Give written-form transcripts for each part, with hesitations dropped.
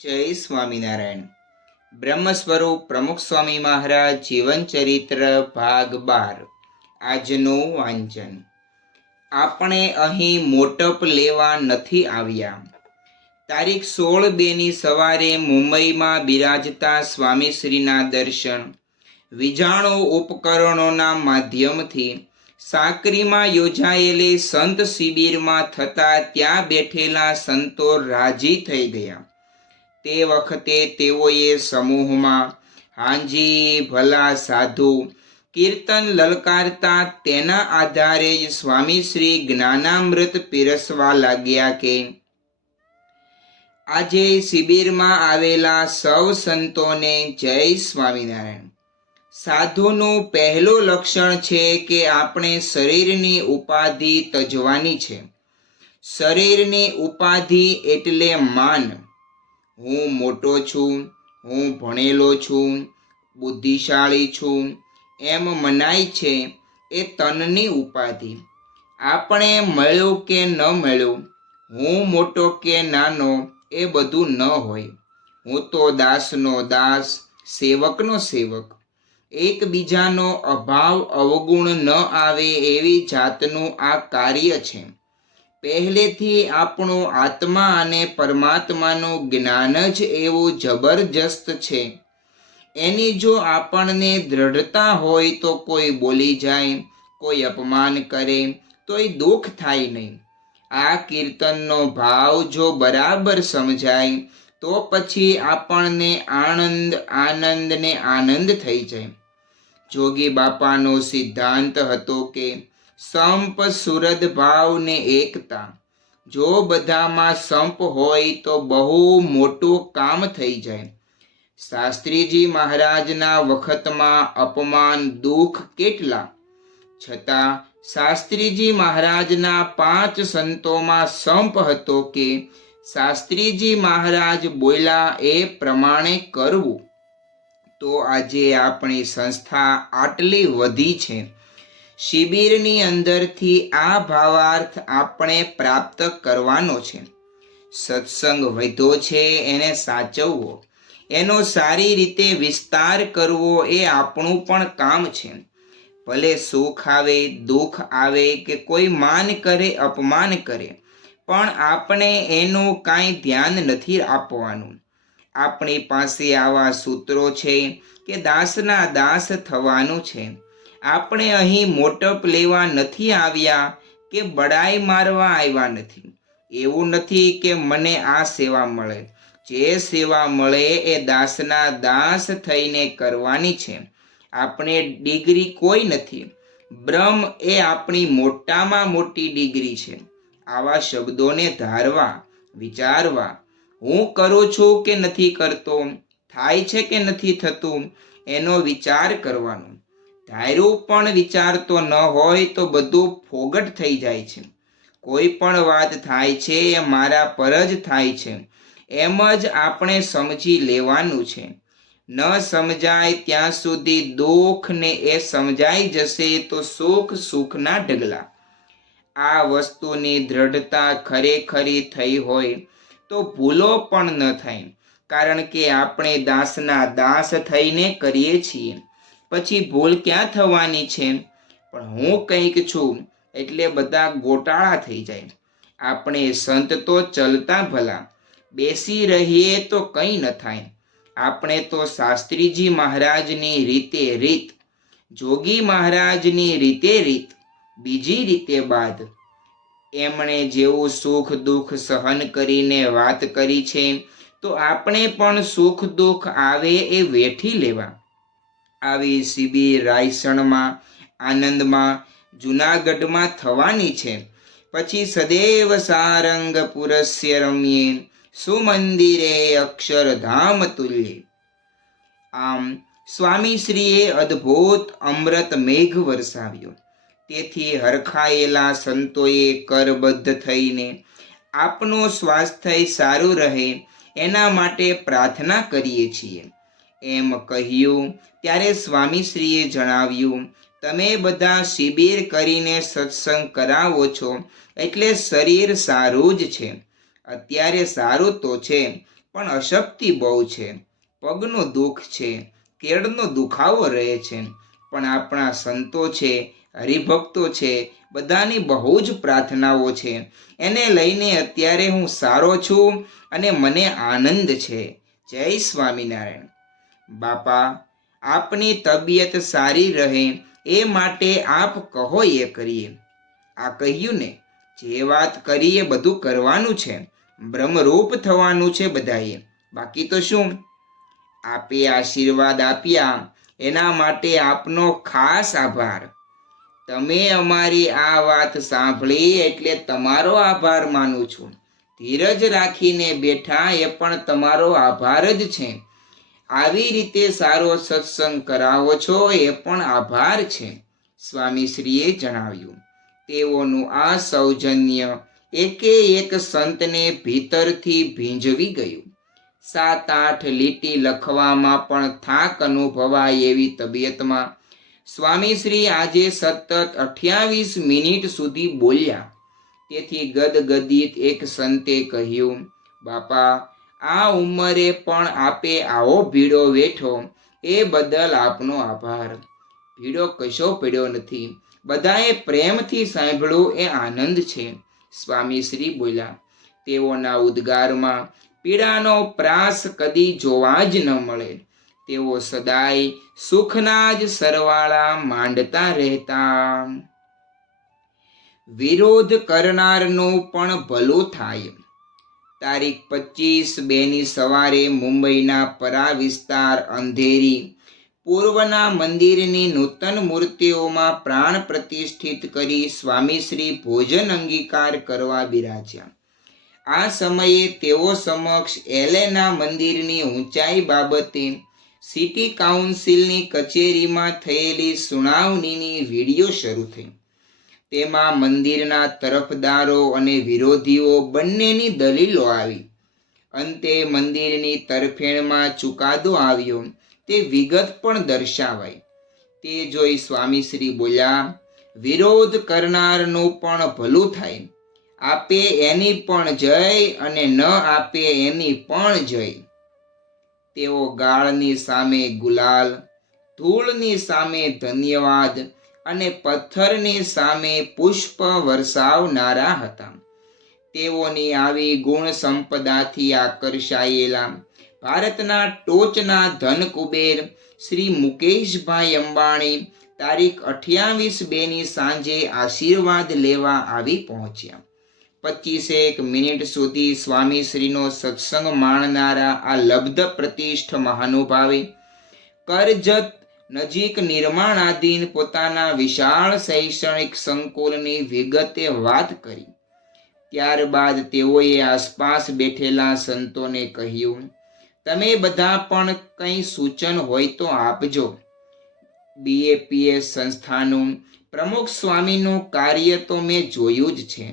જય સ્વામિનારાયણ. બ્રહ્મ સ્વરૂપ પ્રમુખ સ્વામી મહારાજ જીવન ચરિત્ર ભાગ 12. આજનું વાંચન. આપણે અહીં મોટપ લેવા નથી આવ્યા. તારીખ 16/2ની સવારે મુંબઈમાં બિરાજતા સ્વામીશ્રીના દર્શન વિજાણુ ઉપકરણોના માધ્યમથી સાકરીમાં યોજાયેલી સંત શિબિરમાં થતા ત્યાં બેઠેલા સંતો રાજી થઈ ગયા. તે વખતે તેઓએ સમૂહમાં હાંજી ભલા સાધુ કીર્તન લલકારતા તેના આધારે જ સ્વામીશ્રી જ્ઞાનામૃત પીરસવા લાગ્યા કે આજે શિબિરમાં આવેલા સૌ સંતોને જય સ્વામિનારાયણ. સાધુનું પહેલું લક્ષણ છે કે આપણે શરીરની ઉપાધિ તજવાની છે. શરીરની ઉપાધિ એટલે માન. હું મોટો છું, હું ભણેલો છું, બુદ્ધિશાળી છું એમ મનાય છે, એ તનની ઉપાધિ. આપણે મળ્યું કે ન મળ્યું, હું મોટો કે નાનો એ બધું ન હોય. હું તો દાસનો દાસ, સેવકનો સેવક. એકબીજાનો અભાવ અવગુણ ન આવે એવી જાતનું આ કાર્ય છે. પહેલેથી આપણો આત્મા અને પરમાત્માનું જ્ઞાન જ એવું જબરજસ્ત છે. એની જો આપણને દ્રઢતા હોય તો કોઈ બોલી જાય, કોઈ અપમાન કરે તોય દુઃખ થાય નહીં. આ કીર્તનનો ભાવ જો બરાબર સમજાય તો પછી આપણને આનંદ ને આનંદ થઈ જાય. જોગી બાપાનો સિદ્ધાંત હતો કે સંપ સુરદ ભાવ ને એકતા. જો બધામાં સંપ હોય તો બહુ મોટું કામ થઈ જાય. શાસ્ત્રીજી મહારાજના વખતમાં અપમાન દુઃખ કેટલા, છતાં શાસ્ત્રીજી મહારાજના 5 સંતોમાં સંપ હતો કે શાસ્ત્રીજી મહારાજ બોલ્યા એ પ્રમાણે કરવું. તો આજે આપણી સંસ્થા આટલી વધી છે. શિબિરની અંદરથી આ ભાવાર્થ આપણે પ્રાપ્ત કરવાનો છે. સત્સંગ વધ્યો છે એને સાચવવો, એનો સારી રીતે વિસ્તાર કરવો એ આપણું પણ કામ છે. ભલે સુખ આવે દુઃખ આવે કે કોઈ માન કરે અપમાન કરે, પણ આપણે એનું કાંઈ ધ્યાન નથી આપવાનું. આપણી પાસે આવા સૂત્રો છે કે દાસના દાસ થવાનું છે. આપણે અહીં મોટપ લેવા નથી આવ્યા કે બડાઈ મારવા આવ્યા નથી. એવું નથી કે મને આ સેવા મળે. જે સેવા મળે એ દાસના દાસ થઈને કરવાની છે. આપણે ડિગ્રી કોઈ નથી. બ્રહ્મ એ આપણી મોટામાં મોટી ડિગ્રી છે. આવા શબ્દોને ધારવા, વિચારવા. હું કરું છું કે નથી કરતો, થાય છે કે નથી થતું, એનો વિચાર કરવાનો. ધાર્યું પણ વિચારતો ન હોય તો બધું ફોગટ થઈ જાય છે. કોઈ પણ વાત થાય છે એ મારા પર જ થાય છે એમ જ આપણે સમજી લેવાનું છે. ન સમજાય ત્યાં સુધી દુઃખ ને એ સમજાઈ જશે તો સુખ સુખના ઢગલા. આ વસ્તુની દ્રઢતા ખરેખરી થઈ હોય તો ભૂલો પણ ન થાય. કારણ કે આપણે દાસના દાસ થઈને કરીએ છીએ. પછી ભૂલ ક્યાં થવાની છે? પણ હું કંઈક છું એટલે બધા ગોટાળા થઈ જાય. આપણે સંત તો ચલતા ભલા, બેસી રહીએ તો કંઈ ન થાય. આપણે તો શાસ્ત્રીજી મહારાજની રીતે રીત, જોગી મહારાજની રીતે રીત, બીજી રીતે બાદ. એમણે જેવું સુખ દુઃખ સહન કરીને વાત કરી છે તો આપણે પણ સુખ દુઃખ આવે એ વેઠી લેવા. આવી શિબિર રાયસણમાં, આનંદમાં, જૂનાગઢમાં થવાની છે. પછી સદૈવ સારંગપુરસ્ય રમ્યે સુમંદિરે અક્ષરધામ તુલ્ય. આમ સ્વામીશ્રીએ અદ્ભુત અમૃત મેઘ વરસાવ્યો. તેથી હરખાયેલા સંતોએ કરબદ્ધ થઈને આપનું સ્વાસ્થ્ય સારું રહે એના માટે પ્રાર્થના કરીએ છીએ. એમ કહ્યું ત્યારે સ્વામીશ્રીએ જણાવ્યું, તમે બધા શિબિર કરીને સત્સંગ કરાવો છો એટલે શરીર સારું જ છે. અત્યારે સારું તો છે, પણ અશક્તિ બહુ છે, પગનું દુઃખ છે, કેળનો દુખાવો રહે છે, પણ આપણા સંતો છે, હરિભક્તો છે, બધાની બહુ જ પ્રાર્થનાઓ છે, એને લઈને અત્યારે હું સારો છું અને મને આનંદ છે. જય સ્વામિનારાયણ. બાપા, આપની તબિયત સારી રહે એ માટે આપ કહો એ કરીએ. આ કહ્યું ને, જે વાત કરીએ બધું કરવાનું છે, બ્રહ્મરૂપ થવાનું છે બધાએ. બાકી તો શું? આપે આશીર્વાદ આપ્યા એના માટે આપનો ખાસ આભાર. તમે અમારી આ વાત સાંભળી એટલે તમારો આભાર માનું છું. ધીરજ રાખીને બેઠા એ પણ તમારો આભાર જ છે. આવી રીતે સારો સત્સંગ કરાવો છો એ પણ આભાર છે. સ્વામીશ્રીએ જણાવ્યું. તેઓનું આ સૌજન્ય એકે એક સંતને ભીતરથી ભીંજવી ગયું. 7-8 લીટી લખવામાં પણ થાક અનુભવાય એવી તબિયતમાં સ્વામીશ્રી આજે સતત 28 મિનિટ સુધી બોલ્યા. તેથી ગદગદિત એક સંતે કહ્યું, બાપા, આ ઉંમરે પણ આપે આવો ભીડો વેઠો એ બદલ આપનો આભાર. ભીડો કશો પડ્યો નથી, બધાએ પ્રેમથી સાંભળ્યું એ આનંદ છે. સ્વામીશ્રી બોલ્યા. તેઓના ઉદ્ગારમાં પીડાનો પ્રાસ કદી જોવા જ ન મળે. તેઓ સદાય સુખના જ સરવાળા માંડતા રહેતા. વિરોધ કરનારનું પણ ભલું થાય. તારીખ 25/2ની સવારે મુંબઈના પરા વિસ્તાર અંધેરી પૂર્વના મંદિરની નૂતન મૂર્તિઓમાં પ્રાણ પ્રતિષ્ઠિત કરી સ્વામીશ્રી ભોજન અંગીકાર કરવા બિરાજ્યા. આ સમયે તેઓ સમક્ષ એલેના મંદિરની ઊંચાઈ બાબતે સિટી કાઉન્સિલની કચેરીમાં થયેલી સુનાવણીની વિડીયો શરૂ થઈ. તેમાં મંદિરના તરફદારો અને વિરોધીઓ બંનેની દલીલો આવી. અંતે મંદિરની તરફેણમાં ચુકાદો આવ્યો તે વિગત પણ દર્શાવાઈ. તે જોઈ સ્વામીશ્રી બોલ્યા, વિરોધ કરનારનું પણ ભલું થાય. આપે એની પણ જય અને ન આપે એની પણ જય. તેઓ ગાળની સામે ગુલાલ, ધૂળની સામે ધન્યવાદ અને પથ્થરની સામે પુષ્પ વરસાવનારા હતા. તેઓની આવી ગુણ સંપદાથી આકર્ષાયેલા ભારતના ટોચના ધનકુબેર શ્રી મુકેશભાઈ અંબાણી તારીખ 28/2ની સાંજે આશીર્વાદ લેવા આવી પહોંચ્યા. 25 મિનિટ સુધી સ્વામીશ્રીનો સત્સંગ માણનારા આ લબ્ધ પ્રતિષ્ઠ મહાનુભાવે કરજત નજીક નિર્માણાધીન પોતાના વિશાળ શૈક્ષણિક સંકુલની વિગતે વાત કરી. ત્યારબાદ તેઓએ આસપાસ બેઠેલા સંતોને કહ્યું, તમે બધા પણ કંઈ સૂચન હોય તો આપજો. BAPS સંસ્થાનું પ્રમુખ સ્વામીનું કાર્ય તો મેં જોયું જ છે.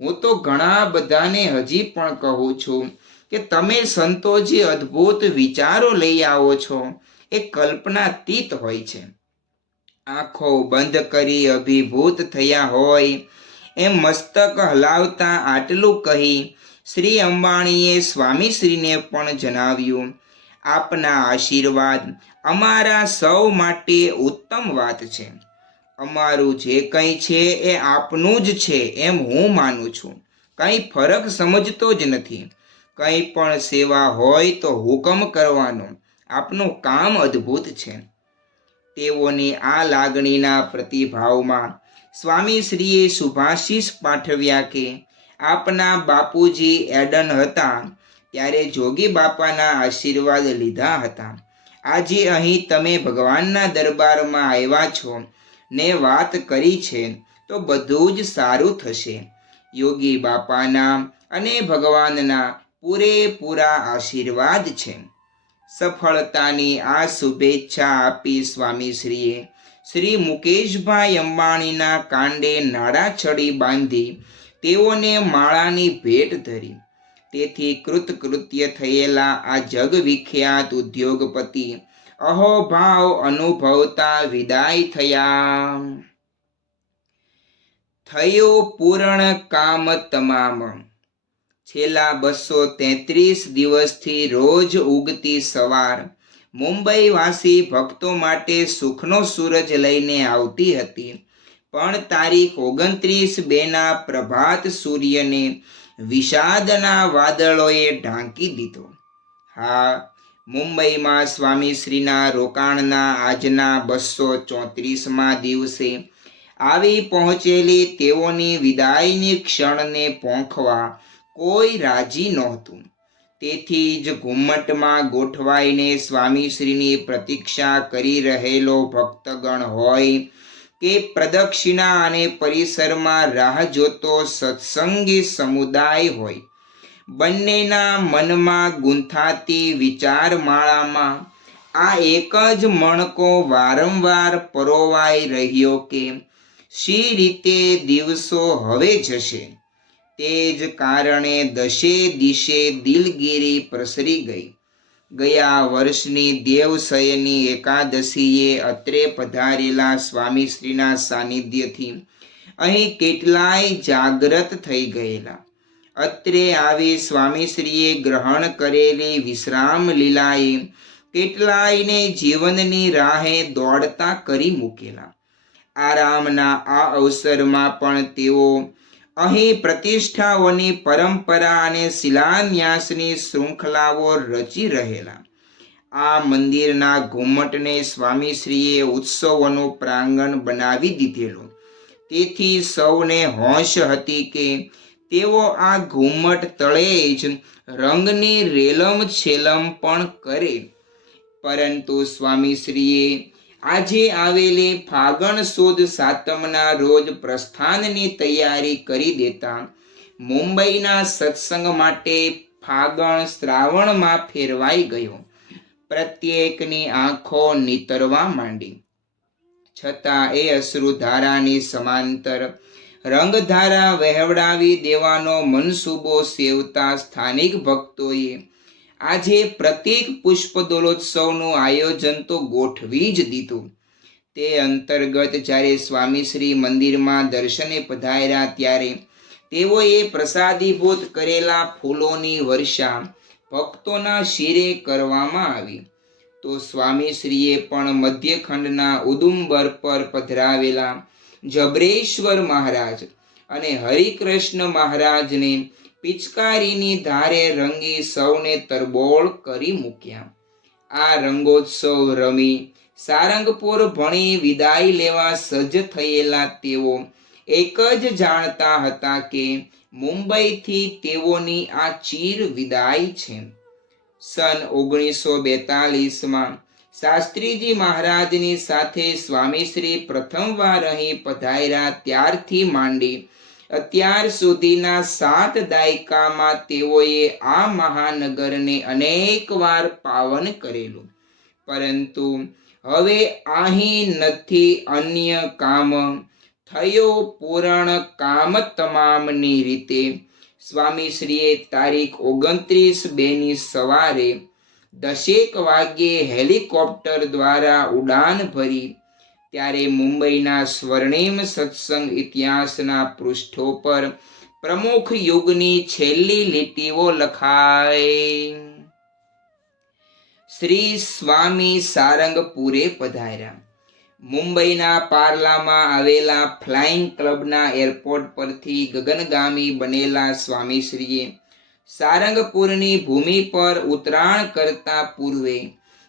હું તો ઘણા બધાને હજી પણ કહું છું કે તમે સંતો જે અદ્ભુત વિચારો લઈ આવો છો એ કલ્પનાતીત હોય છે. આંખો બંધ કરી અભિભૂત થયા હોય એમ મસ્તક હલાવતા આટલું કહી શ્રી અંબાણીએ સ્વામીશ્રીને પણ જણાવ્યું, આપના આશીર્વાદ અમારા સૌ માટે ઉત્તમ વાત છે. અમારું જે કંઈ છે એ આપનું જ છે એમ હું માનું છું. કંઈ ફરક સમજતો જ નથી. કંઈ પણ સેવા હોય તો હુકમ કરવાનો. આપનું કામ અદ્ભુત છે. તેઓની આ લાગણીના પ્રતિભાવમાં સ્વામીશ્રીએ શુભાશીષ પાઠવ્યા કે આપના બાપુજી એડન હતા ત્યારે જોગી બાપાના આશીર્વાદ લીધા હતા. આજે અહીં તમે ભગવાનના દરબારમાં આવ્યા છો ને વાત કરી છે તો બધું જ સારું થશે. યોગી બાપાના અને ભગવાનના પૂરેપૂરા આશીર્વાદ છે. સફળતાની આ શુભેચ્છા આપી સ્વામીશ્રીએ શ્રી મુકેશભાઈ અંબાણીના કાંડે નાડાછડી બાંધી તેઓને માળાની ભેટ ધરી. તેથી કૃતકૃત્ય થયેલા આ જગવિખ્યાત ઉદ્યોગપતિ અહોભાવ અનુભવતા વિદાય થયા. થયો પૂર્ણ કામ તમામ. છેલ્લા 233 દિવસથી રોજ ઉગતી સવાર મુંબઈવાસી ભક્તો માટે સુખનો સૂરજ લઈને આવતી હતી, પણ તારીખ 29/2ના પ્રભાત સૂર્યને વિષાદના વાદળોએ ઢાંકી દીધો. હા, મુંબઈમાં સ્વામીશ્રીના રોકાણના આજના 234મા દિવસે આવી પહોંચેલી તેઓની વિદાયની ક્ષણને પોંખવા કોઈ રાજી નહોતું. તેથી જ ઘુમ્મટમાં ગોઠવાઈને સ્વામીશ્રીની પ્રતીક્ષા કરી રહેલો ભક્તગણ હોય કે પ્રદક્ષિણા અને પરિસરમાં રાહ જોતો સત્સંગી સમુદાય હોય, બંનેના મનમાં ગૂંથાતી વિચારમાળામાં આ એક જ મણકો વારંવાર પરોવાઈ રહ્યો કે શી રીતે દિવસો હવે જશે. તે જ કારણે દશે દિશે દિલગીરી પ્રસરી ગઈ. ગયા વર્ષની દેવસયની એકાદશીએ અત્રે પધારેલા સ્વામીશ્રીના સાનિધ્યથી અહીં કેટલાય જાગ્રત થઈ ગયેલા. અત્રે આવી સ્વામીશ્રીએ ગ્રહણ કરેલી વિશ્રામ લીલાએ કેટલાયને જીવનની રાહે દોડતા કરી મૂકેલા. આરામના આ અવસરમાં પણ તેઓ અહીં પ્રતિષ્ઠાઓની પરંપરા અને શિલાન્યાસની શૃંખલાઓ રચી રહેલા. આ મંદિરના ઘુમ્મટને સ્વામીશ્રીએ ઉત્સવોનું પ્રાંગણ બનાવી દીધેલું. તેથી સૌને હોશ હતી કે તેઓ આ ઘુમ્મટ તળે જ રંગની રેલમ છેલમ પણ કરે. પરંતુ સ્વામીશ્રીએ આજે આવેલી ફાગણ સુદ સાતમના રોજ પ્રસ્થાનની તૈયારી કરી દેતા મુંબઈના સત્સંગ માટે ફાગણ શ્રાવણમાં ફેરવાઈ ગયો. પ્રત્યેકની આંખો નીતરવા માંડી. છતાં એ અશ્રુધારાની સમાંતર રંગધારા વહેવડાવી દેવાનો મનસૂબો સેવતા સ્થાનિક ભક્તોએ આજે પ્રતીક પુષ્પ દોલોત્સવનું આયોજન તો ગોઠવી જ દીધું. તે અંતર્ગત જ્યારે સ્વામીશ્રી મંદિરમાં દર્શને પધાર્યા ત્યારે તેઓએ પ્રસાદીભૂત કરેલા ફૂલોની વર્ષા ભક્તોના શિરે કરવામાં આવી. તો સ્વામીશ્રીએ પણ મધ્યખંડના ઉદુંબર પર પધરાવેલા જબરેશ્વર મહારાજ અને હરિકૃષ્ણ મહારાજને પિચકારીની ધારે રંગી સૌને તરબોળ કરી મૂક્યા. આ રંગોત્સવ રમી સારંગપુર ભણી વિદાય લેવા સજ્જ થયેલા તેઓ એક જ જાણતા હતા કે મુંબઈથી તેઓની આ ચીર વિદાય છે. સન 1942માં શાસ્ત્રીજી મહારાજની સાથે સ્વામીશ્રી પ્રથમવાર અહીં પધાર્યા ત્યારથી માંડી અત્યાર સુધીના 7 દાયકામાં તેઓએ આ મહાનગરને અનેક વાર પાવન કરેલું. પરંતુ હવે અહીં નથી અન્ય કામ, થયો પૂરણ કામ તમામની રીતે સ્વામીશ્રીએ તારીખ 29/2ની સવારે 10 વાગ્યે હેલિકોપ્ટર દ્વારા ઉડાન ભરી. ત્યારે મુંબઈના સ્વર્ણિમ સત્સંગ ઇતિહાસના પૃષ્ઠો પર પ્રમુખ યુગની છેલ્લી લીટીઓ લખાઈ. શ્રી સ્વામી સારંગપુરે પધાર્યા. મુંબઈના પાર્લામાં આવેલા ફ્લાઇંગ ક્લબના એરપોર્ટ પરથી ગગનગામી બનેલા સ્વામીશ્રીએ સારંગપુરની ભૂમિ પર ઉતરાણ કરતા પૂર્વે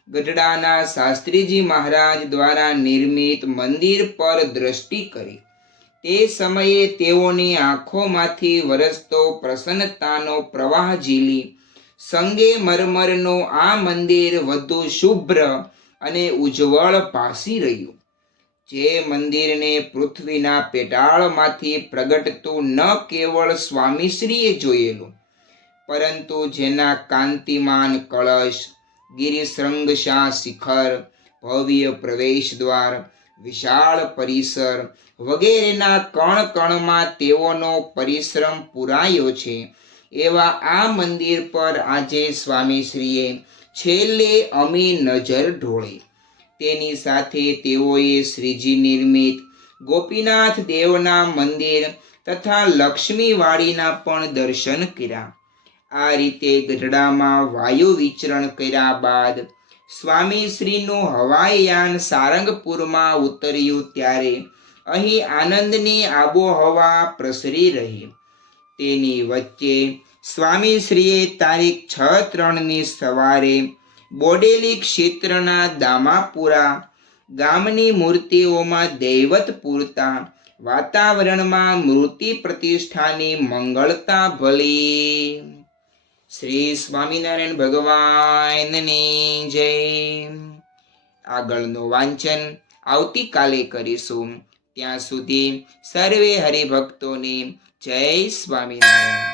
ગઢડાના શાસ્ત્રીજી મહારાજ દ્વારા નિર્મિત મંદિર પર દ્રષ્ટિ કરી. તે સમયે તેઓની આંખોમાંથી વરસતો પ્રસન્નતાનો પ્રવાહ ઝીલી સંગે મરમરનું આ મંદિર વધુ શુભ્ર અને ઉજ્જવળ ભાસી રહ્યું. જે મંદિરને પૃથ્વીના પેટાળમાંથી પ્રગટતું ન કેવળ સ્વામીશ્રીએ જોયેલું, પરંતુ જેના કાંતિમાન કળશ, ગિરિશૃંગશા શિખર, ભવ્ય પ્રવેશ દ્વાર, વિશાળ પરિસર વગેરેના કણ કણમાં તેઓનો પરિશ્રમ પુરાયો છે, એવા આ મંદિર પર આજે સ્વામીશ્રીએ છેલ્લે અમી નજર ઢોળી. તેની સાથે તેઓએ શ્રીજી નિર્મિત ગોપીનાથ દેવના મંદિર તથા લક્ષ્મીવાડીના પણ દર્શન કર્યા. આ રીતે ગઢડામાં વાયુ વિચરણ કર્યા બાદ સ્વામી શ્રીનું હવાઈયાન સારંગપુરમાં ઉતર્યું ત્યારે અહીં આનંદની આબોહવા પ્રસરી રહી. તેની વચ્ચે સ્વામી શ્રીએ તારીખ 6/3ની સવારે બોડેલી ક્ષેત્રના દામાપુરા ગામની મૂર્તિઓમાં દૈવત પૂરતા વાતાવરણમાં મૂર્તિ પ્રતિષ્ઠાની મંગળતા ભળી. શ્રી સ્વામિનારાયણ ભગવાનની જય. આગળનું વાંચન આવતીકાલે કરીશું. ત્યાં સુધી સર્વે હરિભક્તોને જય સ્વામિનારાયણ.